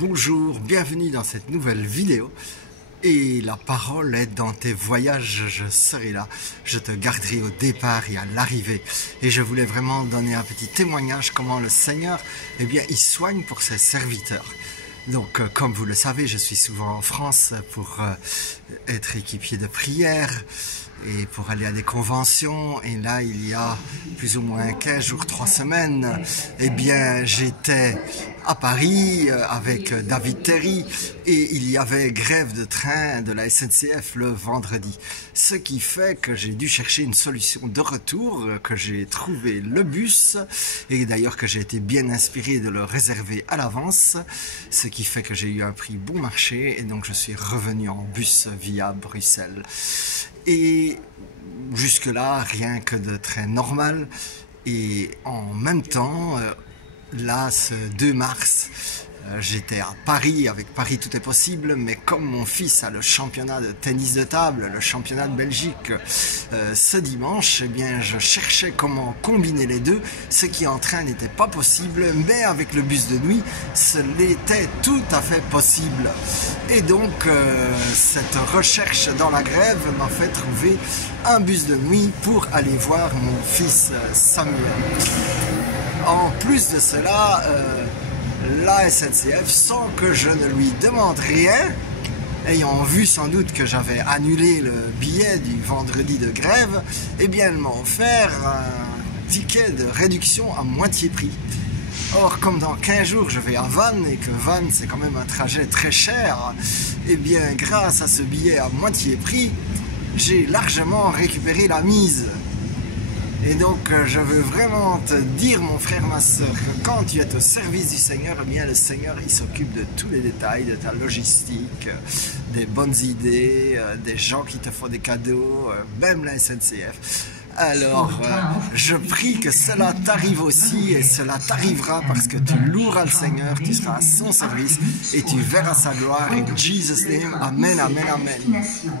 Bonjour, bienvenue dans cette nouvelle vidéo. Et la parole est dans tes voyages, je serai là. Je te garderai au départ et à l'arrivée. Et je voulais vraiment donner un petit témoignage comment le Seigneur, il soigne pour ses serviteurs. Donc, comme vous le savez, je suis souvent en France pour être équipier de prière et pour aller à des conventions. Et là, il y a plus ou moins 15 jours, 3 semaines, j'étais à Paris avec David Terry et il y avait grève de train de la SNCF le vendredi. Ce qui fait que j'ai dû chercher une solution de retour, que j'ai trouvé le bus et d'ailleurs que j'ai été bien inspiré de le réserver à l'avance, ce qui fait que j'ai eu un prix bon marché et donc je suis revenu en bus via Bruxelles. Et jusque-là, rien que de très normal. Et en même temps, là, ce 2 mars, j'étais à Paris, avec Paris tout est possible, mais comme mon fils a le championnat de tennis de table, le championnat de Belgique ce dimanche, je cherchais comment combiner les deux, ce qui en train n'était pas possible, mais avec le bus de nuit, ce l'était tout à fait possible. Et donc, cette recherche dans la grève m'a fait trouver un bus de nuit pour aller voir mon fils Samuel. En plus de cela, la SNCF, sans que je ne lui demande rien, ayant vu sans doute que j'avais annulé le billet du vendredi de grève, elle m'a offert un ticket de réduction à moitié prix. Or, comme dans 15 jours je vais à Vannes et que Vannes c'est quand même un trajet très cher, grâce à ce billet à moitié prix, j'ai largement récupéré la mise. Et donc, je veux vraiment te dire, mon frère, ma soeur, que quand tu es au service du Seigneur, le Seigneur, il s'occupe de tous les détails, de ta logistique, des bonnes idées, des gens qui te font des cadeaux, même la SNCF. Alors, je prie que cela t'arrive aussi et cela t'arrivera parce que tu loueras le Seigneur, tu seras à son service et tu verras sa gloire. In Jesus' name, Amen, Amen, Amen.